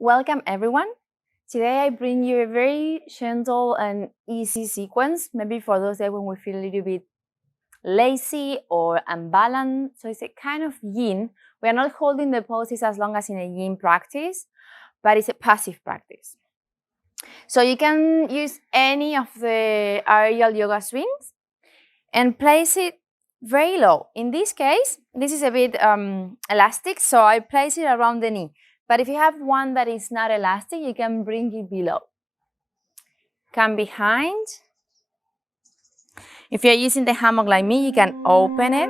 Welcome everyone. Today I bring you a very gentle and easy sequence, maybe for those days when we feel a little bit lazy or unbalanced. So it's a kind of yin. We are not holding the poses as long as in a yin practice, but it's a passive practice. So you can use any of the aerial yoga swings and place it very low. In this case, this is a bit elastic, so I place it around the knee. But if you have one that is not elastic, you can bring it below. Come behind. If you're using the hammock like me, you can open it.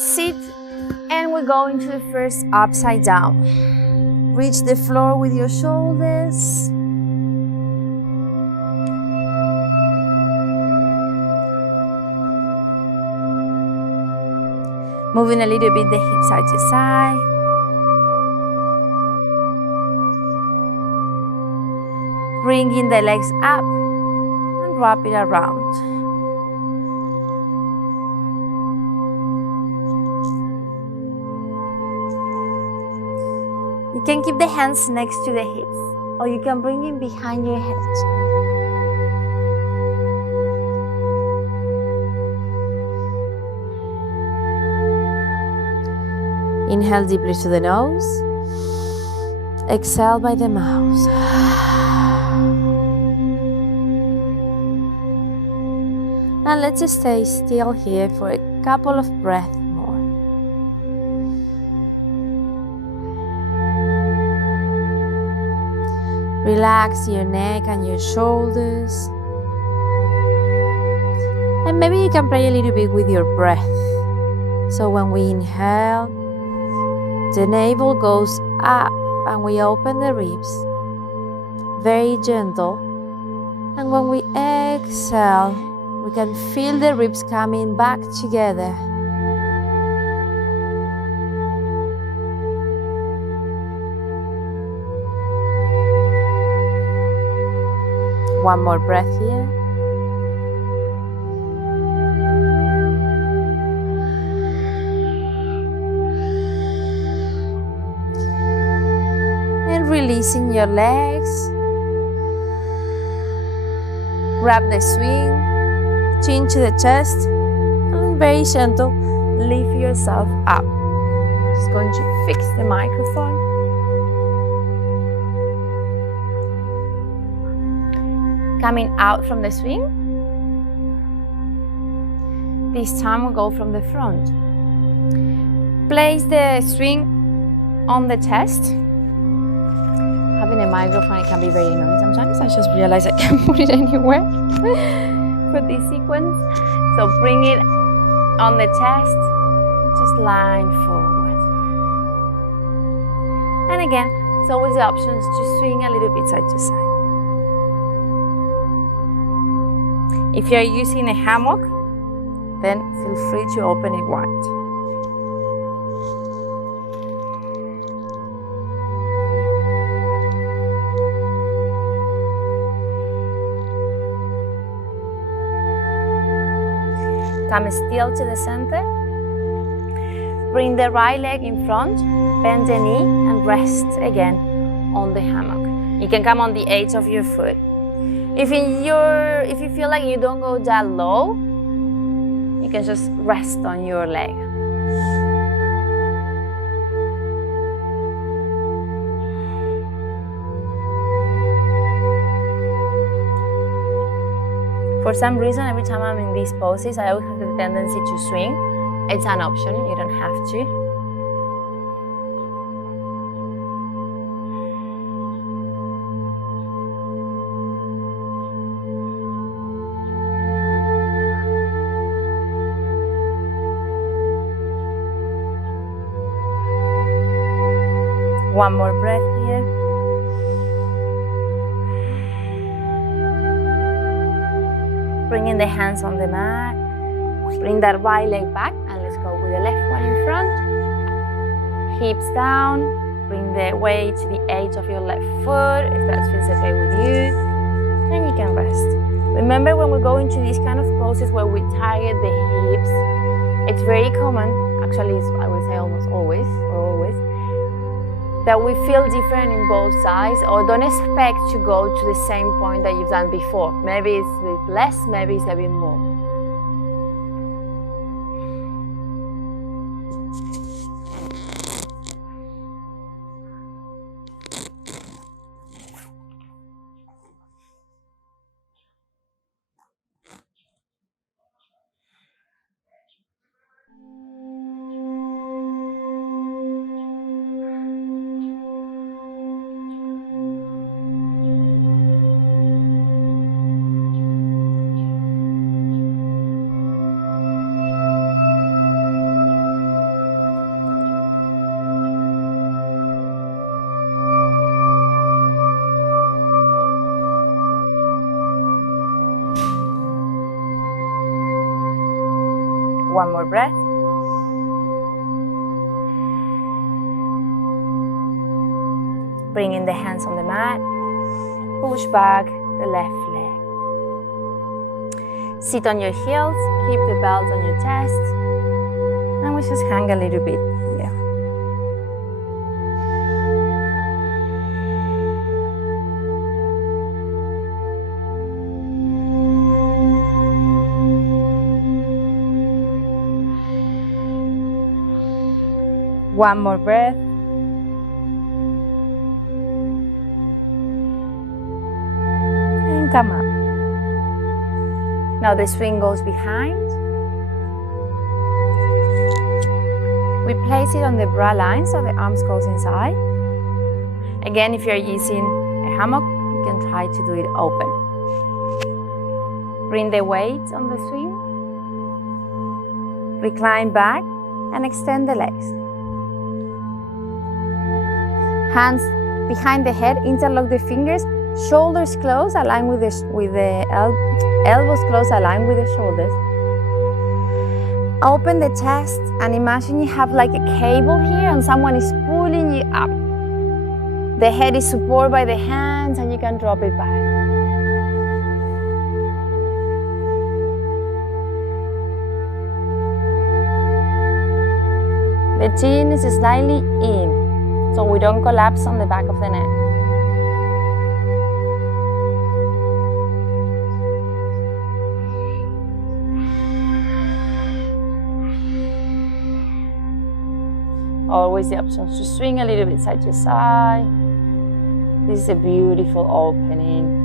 Sit, and we go into the first upside down. Reach the floor with your shoulders. Moving a little bit the hip side to side. Bringing the legs up and wrap it around. You can keep the hands next to the hips, or you can bring it behind your head. Inhale deeply through the nose. Exhale by the mouth. And let's just stay still here for a couple of breaths more. Relax your neck and your shoulders. And maybe you can play a little bit with your breath. So when we inhale, the navel goes up and we open the ribs, very gentle. And when we exhale, we can feel the ribs coming back together. One more breath here. Releasing your legs. Grab the swing, chin to the chest, and very gentle, lift yourself up. Just going to fix the microphone. Coming out from the swing. This time we'll go from the front. Place the swing on the chest. Having a microphone, it can be very annoying sometimes. I just realized I can't put it anywhere for this sequence. So bring it on the chest, just line forward. And again, it's always the options to swing a little bit side to side. If you're using a hammock, then feel free to open it wide. Come still to the center. Bring the right leg in front, bend the knee, and rest again on the hammock. You can come on the edge of your foot. If you feel like you don't go that low, you can just rest on your leg. For some reason, every time I'm in these poses, I always have the tendency to swing. It's an option, you don't have to. One more breath here. Bringing the hands on the mat. Bring that right leg back and let's go with the left one in front. Hips down. Bring the weight to the edge of your left foot if that feels okay with you. And you can rest. Remember, when we go into these kind of poses where we target the hips, it's very common, actually I would say almost always, that we feel different in both sides, or don't expect to go to the same point that you've done before. Maybe it's a bit less, maybe it's a bit more. One more breath. Bringing the hands on the mat. Push back the left leg. Sit on your heels. Keep the belt on your chest. And we just hang a little bit here. One more breath. And come up. Now the swing goes behind. We place it on the bra line so the arms goes inside. Again, if you're using a hammock, you can try to do it open. Bring the weight on the swing. Recline back and extend the legs. Hands behind the head, interlock the fingers, shoulders close, align with the elbows close, align with the shoulders. Open the chest and imagine you have like a cable here and someone is pulling you up. The head is supported by the hands and you can drop it back. The chin is slightly in, so we don't collapse on the back of the neck. Always the option to swing a little bit side to side. This is a beautiful opening.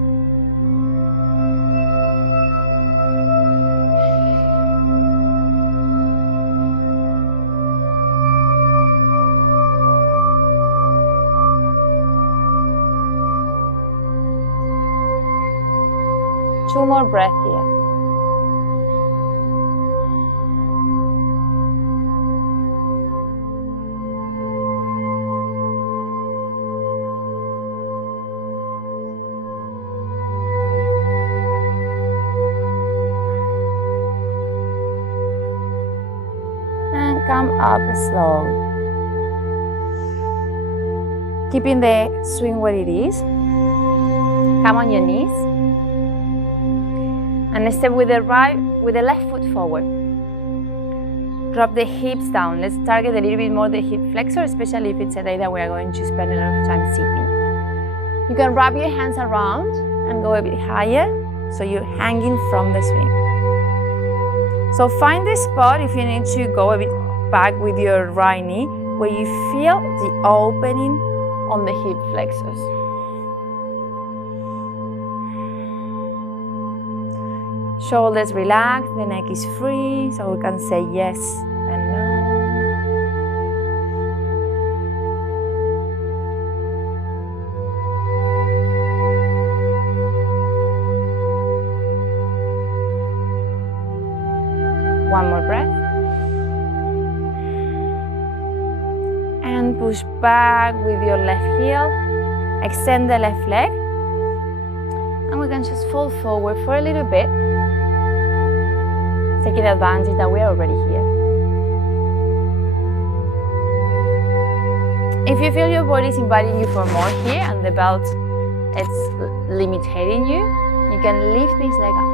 Two more breaths here. And come up slow. Keeping the swing where it is. Come on your knees. And step with the left foot forward. Drop the hips down. Let's target a little bit more the hip flexor, especially if it's a day that we are going to spend a lot of time sitting. You can wrap your hands around and go a bit higher, so you're hanging from the swing. So find the spot, if you need to go a bit back with your right knee, where you feel the opening on the hip flexors. Shoulders relaxed, the neck is free, so we can say yes and no. One more breath. And push back with your left heel. Extend the left leg. And we can just fall forward for a little bit. Taking advantage that we are already here. If you feel your body is inviting you for more here and the belt is limiting you, you can lift this leg up.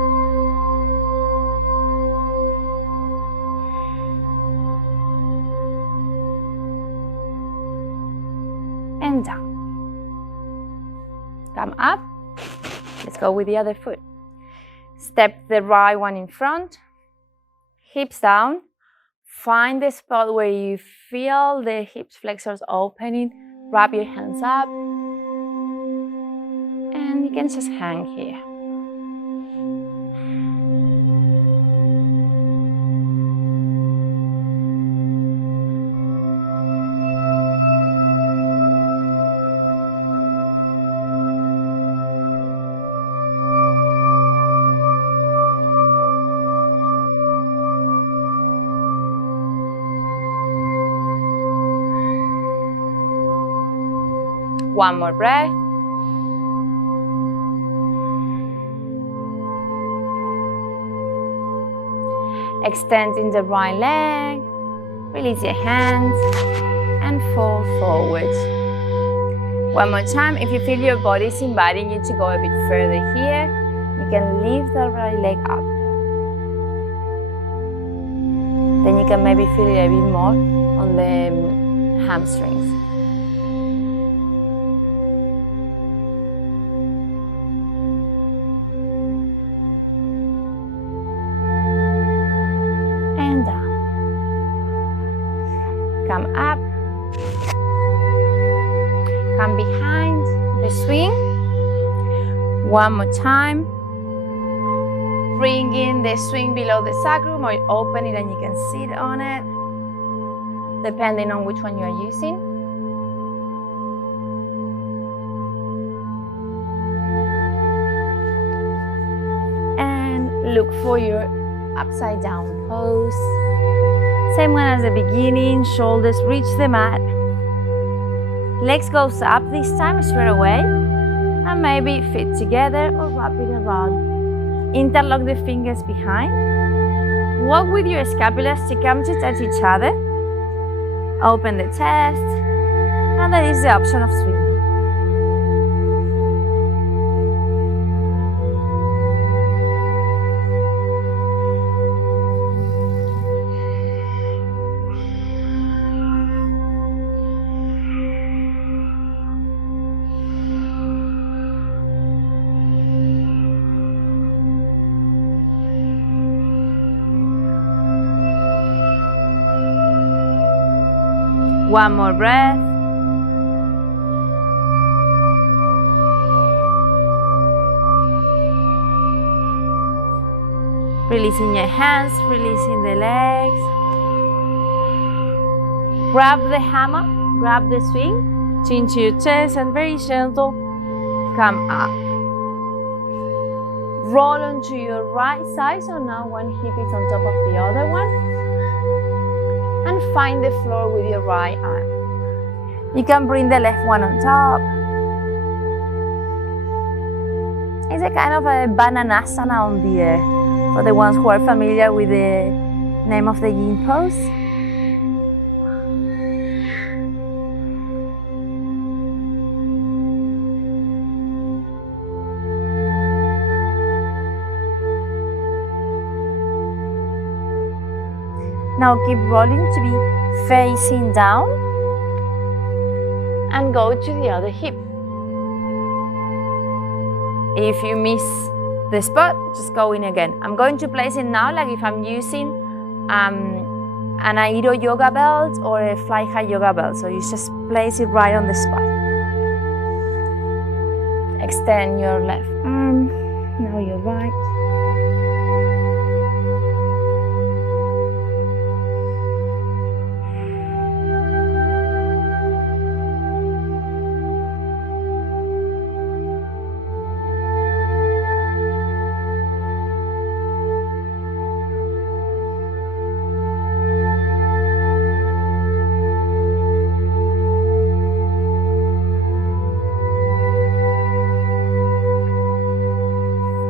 and down. Come up. Let's go with the other foot. Step the right one in front, hips down. Find the spot where you feel the hips flexors opening. Wrap your hands up. And you can just hang here. One more breath. Extending the right leg. Release your hands and fall forward. One more time. If you feel your body is inviting you to go a bit further here, you can lift the right leg up. Then you can maybe feel it a bit more on the hamstrings. Come up, come behind the swing. One more time. Bring in the swing below the sacrum or open it and you can sit on it, depending on which one you are using. And look for your upside down pose. Same one as the beginning, shoulders reach the mat. Legs goes up this time straight away. And maybe feet together or wrap it around. Interlock the fingers behind. Walk with your scapulas to come to touch each other. Open the chest. And that is the option of swimming. One more breath. Releasing your hands, releasing the legs. Grab the hammock, grab the swing, chin to your chest and very gentle, come up. Roll onto your right side, so now one hip is on top of the other one. And find the floor with your right arm. You can bring the left one on top. It's a kind of a bananasana on the air, for the ones who are familiar with the name of the yin pose. Now keep rolling to be facing down and go to the other hip. If you miss the spot, just go in again. I'm going to place it now like if I'm using an Airo yoga belt or a fly high yoga belt. So you just place it right on the spot. Extend your left arm, now your right.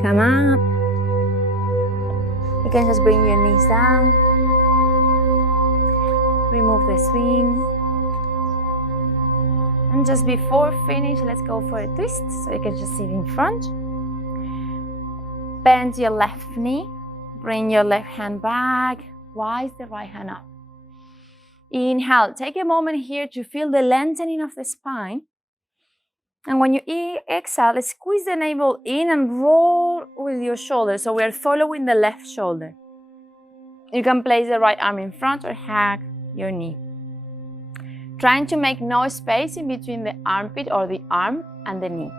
Come up. You can just bring your knees down. Remove the swing. And just before finish, let's go for a twist. So you can just sit in front. Bend your left knee. Bring your left hand back. Rise the right hand up. Inhale, take a moment here to feel the lengthening of the spine. And when you exhale, squeeze the navel in and roll with your shoulders. So we are following the left shoulder. You can place the right arm in front or hug your knee. Trying to make no space in between the armpit or the arm and the knee.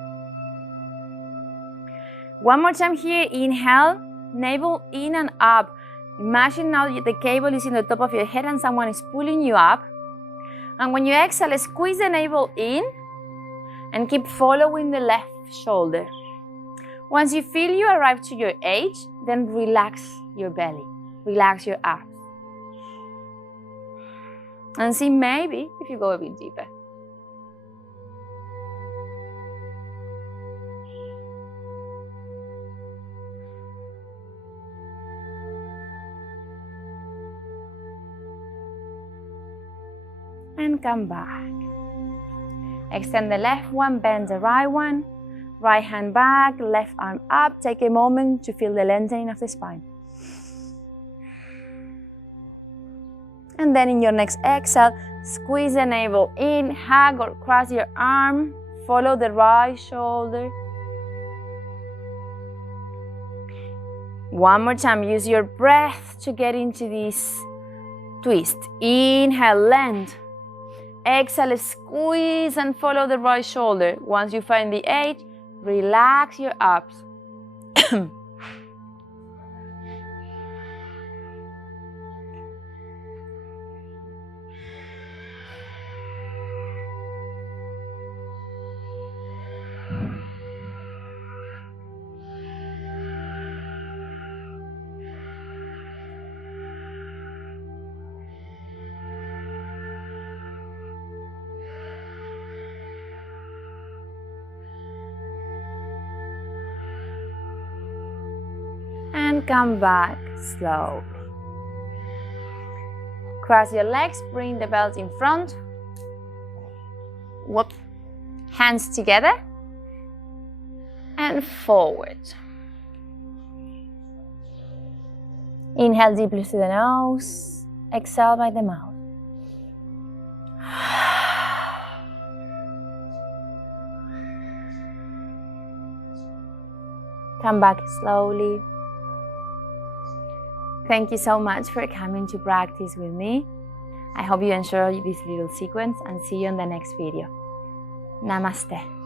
One more time here, inhale, navel in and up. Imagine now the cable is in the top of your head and someone is pulling you up. And when you exhale, squeeze the navel in and keep following the left shoulder. Once you feel you arrive to your edge, then relax your belly, relax your abs. And see maybe if you go a bit deeper. And come back. Extend the left one, bend the right one. Right hand back, left arm up. Take a moment to feel the lengthening of the spine. And then in your next exhale, squeeze the navel in, hug or cross your arm. Follow the right shoulder. One more time, use your breath to get into this twist. Inhale, length. Exhale, squeeze and follow the right shoulder. Once you find the edge, relax your abs. And come back slowly. Cross your legs, bring the belt in front. Whoop. Hands together. And forward. Inhale deeply through the nose. Exhale by the mouth. Come back slowly. Thank you so much for coming to practice with me. I hope you enjoyed this little sequence and see you in the next video. Namaste.